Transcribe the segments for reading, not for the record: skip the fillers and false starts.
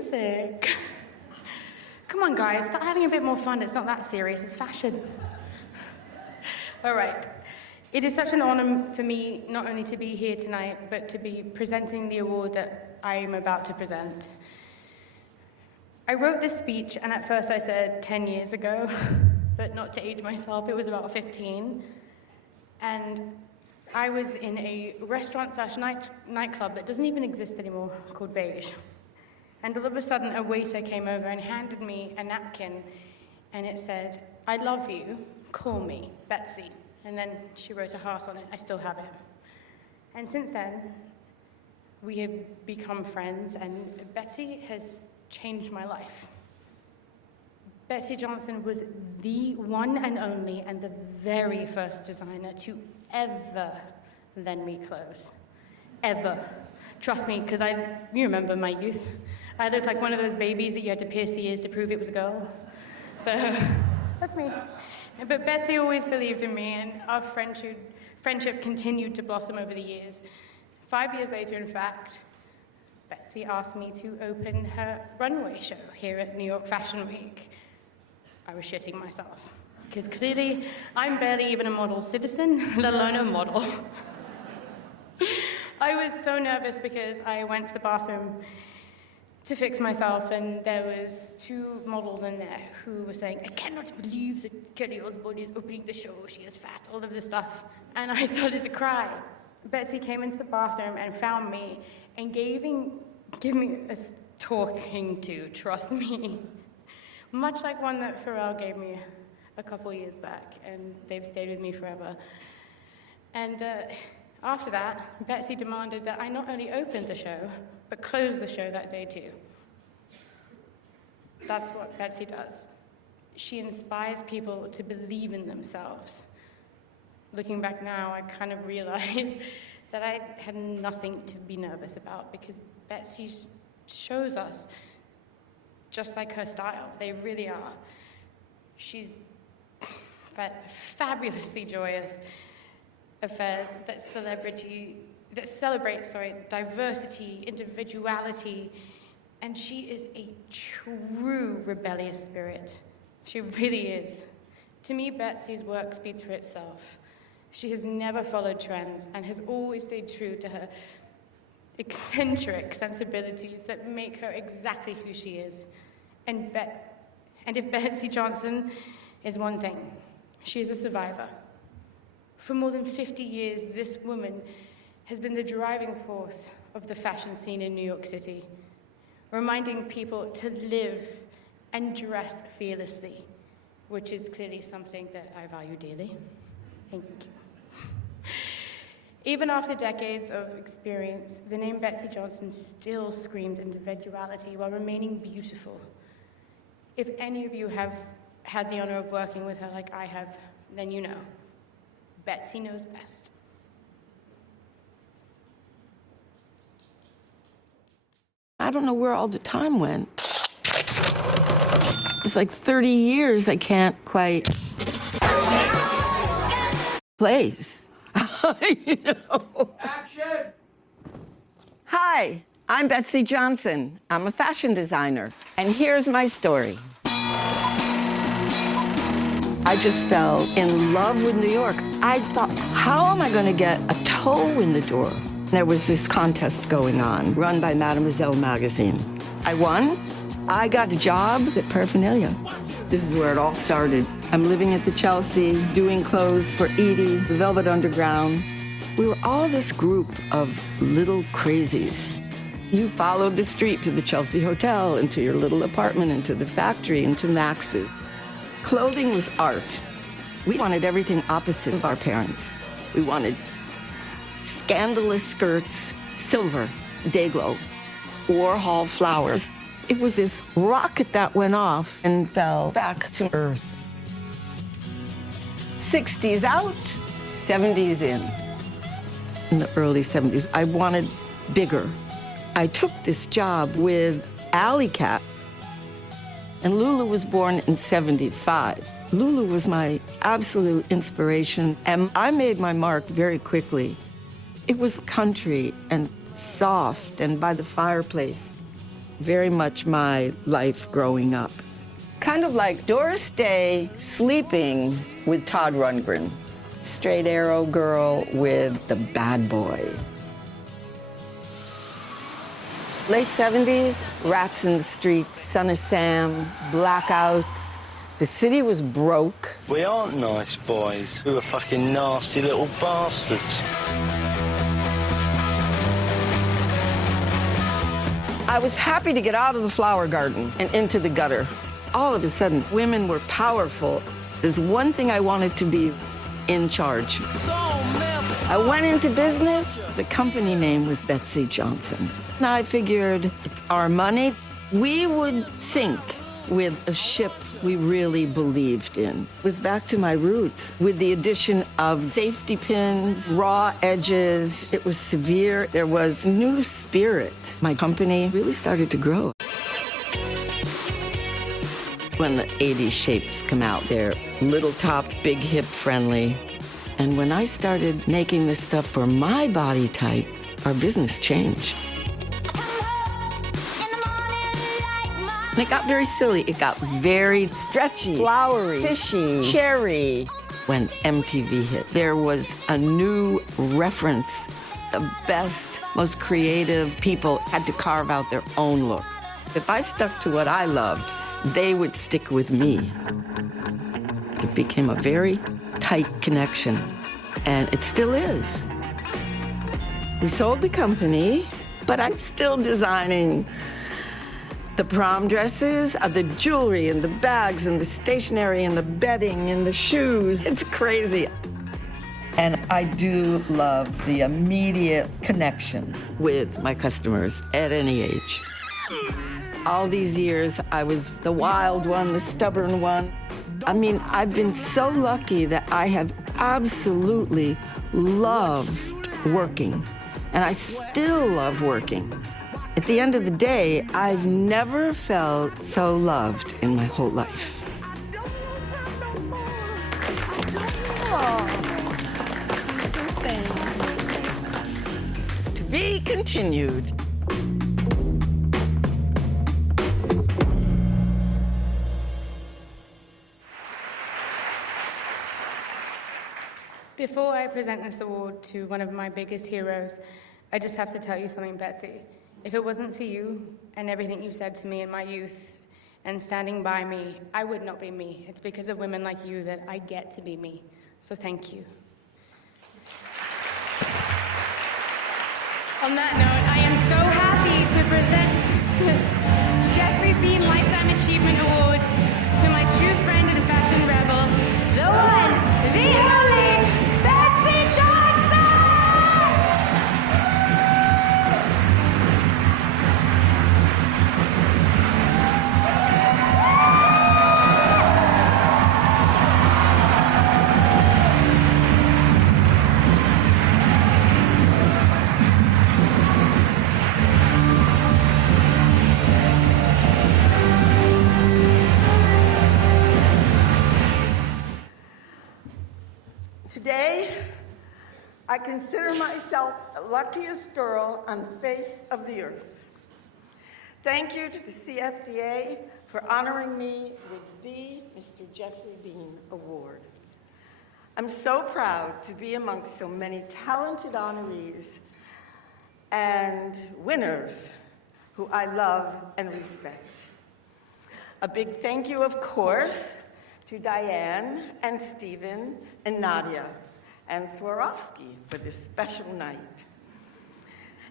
music. Come on, guys, start having a bit more fun. It's not that serious, it's fashion. All right. It is such an honor for me not only to be here tonight, but to be presenting the award that I am about to present. I wrote this speech, and at first I said 10 years ago, but not to age myself, it was about 15. And I was in a restaurant/nightclub that doesn't even exist anymore, called Beige. And all of a sudden, a waiter came over and handed me a napkin, and it said, "I love you, call me Betsey." And then she wrote a heart on it. I still have it. And since then, we have become friends, and Betsey has changed my life. Betsey Johnson was the one and only and the very first designer to ever lend me clothes. Ever. Trust me, because you remember my youth. I looked like one of those babies that you had to pierce the ears to prove it was a girl. So, that's me. But Betsey always believed in me, and our friendship continued to blossom over the years. 5 years later, in fact, Betsey asked me to open her runway show here at New York Fashion Week. I was shitting myself, because clearly I'm barely even a model citizen, let alone a model. I was so nervous because I went to the bathroom to fix myself, and there was 2 models in there who were saying, "I cannot believe that Kelly Osbourne is opening the show, she is fat," all of this stuff. And I started to cry. Betsey came into the bathroom and found me and gave me a talking to, trust me. Much like one that Pharrell gave me a couple years back, and they've stayed with me forever. And after that, Betsey demanded that I not only open the show, but close the show that day too. That's what Betsey does. She inspires people to believe in themselves. Looking back now, I kind of realize that I had nothing to be nervous about, because Betsey shows us, just like her style, they really are. She's fabulously joyous affairs that celebrate diversity, individuality, and she is a true rebellious spirit. She really is. To me, Betsey's work speaks for itself. She has never followed trends and has always stayed true to her eccentric sensibilities that make her exactly who she is. And if Betsey Johnson is one thing, she is a survivor. For more than 50 years, this woman has been the driving force of the fashion scene in New York City, reminding people to live and dress fearlessly, which is clearly something that I value dearly. Thank you. Even after decades of experience, the name Betsey Johnson still screams individuality while remaining beautiful. If any of you have had the honor of working with her like I have, then you know. Betsey knows best. I don't know where all the time went. It's like 30 years I can't quite place. You know? Action! Hi, I'm Betsey Johnson. I'm a fashion designer, and here's my story. I just fell in love with New York. I thought, how am I going to get a toe in the door? There was this contest going on, run by Mademoiselle magazine. I won. I got a job at Paraphernalia. This is where it all started. I'm living at the Chelsea, doing clothes for Edie, the Velvet Underground. We were all this group of little crazies. You followed the street to the Chelsea Hotel, into your little apartment, into the factory, into Max's. Clothing was art. We wanted everything opposite of our parents. We wanted scandalous skirts, silver, Dayglow, Warhol flowers. It was this rocket that went off and fell back to earth. 60s out, 70s in. In the early 70s, I wanted bigger. I took this job with Alley Cat, and Lulu was born in 75. Lulu was my absolute inspiration, and I made my mark very quickly. It was country and soft and by the fireplace. very much my life growing up. Kind of like Doris Day sleeping with Todd Rundgren. Straight arrow girl with the bad boy. Late 70s, rats in the streets, Son of Sam, blackouts. The city was broke. We aren't nice boys. We were fucking nasty little bastards. I was happy to get out of the flower garden and into the gutter. All of a sudden, women were powerful. There's one thing I wanted to be: in charge. I went into business. The company name was Betsey Johnson. And I figured it's our money. We would sink with a ship we really believed in. It was back to my roots with the addition of safety pins, raw edges. It was severe. There was new spirit. My company really started to grow. When the 80s shapes come out, they're little top, big hip friendly. And when I started making this stuff for my body type, our business changed. And it got very silly. It got very stretchy, flowery, fishy, cherry. When MTV hit, there was a new reference. The best, most creative people had to carve out their own look. If I stuck to what I loved, they would stick with me. It became a very tight connection, and it still is. We sold the company, but I'm still designing the prom dresses, the jewelry and the bags and the stationery and the bedding and the shoes. It's crazy. And I do love the immediate connection with my customers at any age. All these years, I was the wild one, the stubborn one. I mean, I've been so lucky that I have absolutely loved working, and I still love working. At the end of the day, I've never felt so loved in my whole life. To be continued. Before I present this award to one of my biggest heroes, I just have to tell you something, Betsey. If it wasn't for you and everything you said to me in my youth and standing by me, I would not be me. It's because of women like you that I get to be me. So thank you. On that note, I am so happy to present the Geoffrey Beene Lifetime Achievement Award to my true friend and fashion rebel, the one, the only, Betsey Johnson! Today, I consider myself the luckiest girl on the face of the earth. Thank you to the CFDA for honoring me with the Mr. Geoffrey Beene Award. I'm so proud to be amongst so many talented honorees and winners who I love and respect. A big thank you, of course, to Diane and Stephen and Nadia and Swarovski for this special night.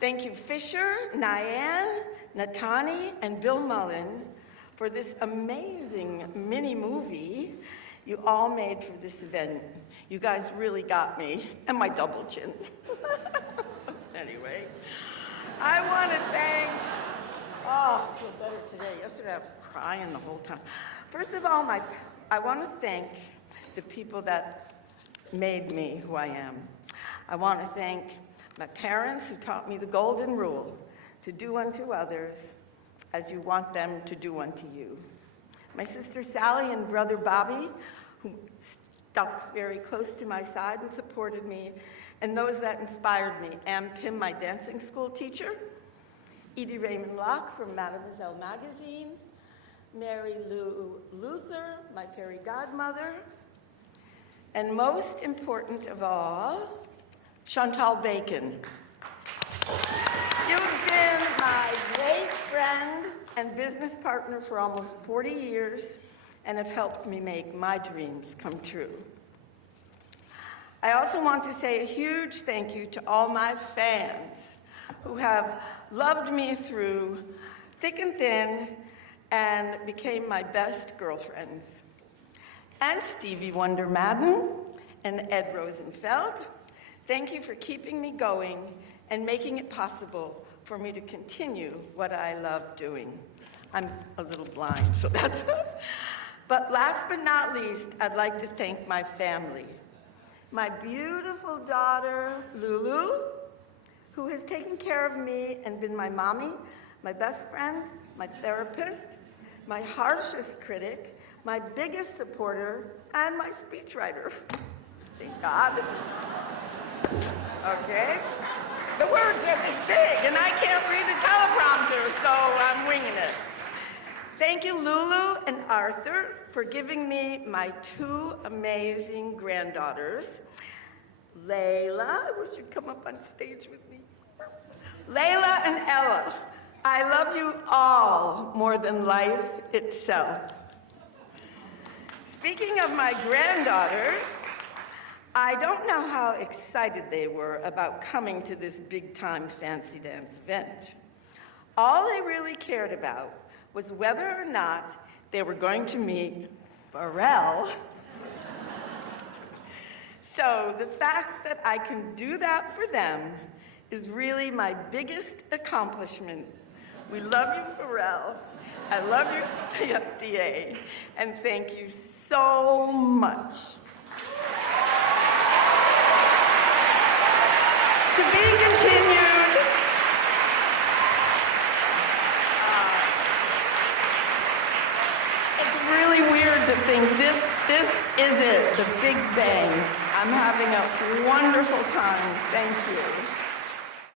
Thank you, Fisher, Nyan, Natani, and Bill Mullen for this amazing mini movie you all made for this event. You guys really got me, and my double chin. Anyway, I want to thank, I feel better today. Yesterday I was crying the whole time. First of all, I want to thank the people that made me who I am. I want to thank my parents who taught me the golden rule, to do unto others as you want them to do unto you. My sister Sally and brother Bobby, who stuck very close to my side and supported me, and those that inspired me. Ann Pym, my dancing school teacher, Edie Raymond Locke from Mademoiselle magazine, Mary Lou Luther, my fairy godmother, and most important of all, Chantal Bacon. You've been my great friend and business partner for almost 40 years and have helped me make my dreams come true. I also want to say a huge thank you to all my fans who have loved me through thick and thin and became my best girlfriends. And Stevie Wonder Madden and Ed Rosenfeld, thank you for keeping me going and making it possible for me to continue what I love doing. I'm a little blind, so that's... But last but not least, I'd like to thank my family. My beautiful daughter, Lulu, who has taken care of me and been my mommy, my best friend, my therapist, my harshest critic, my biggest supporter, and my speechwriter. Thank God. Okay? The words are this big, and I can't read a teleprompter, so I'm winging it. Thank you, Lulu and Arthur, for giving me my two amazing granddaughters. Layla, I wish you'd come up on stage with me. Layla and Ella, I love you all more than life itself. Speaking of my granddaughters, I don't know how excited they were about coming to this big-time fancy dance event. All they really cared about was whether or not they were going to meet Pharrell. So the fact that I can do that for them is really my biggest accomplishment. We love you, Pharrell. I love your CFDA, and thank you so much. To be continued. It's really weird to think this is it, the Big Bang. I'm having a wonderful time. Thank you.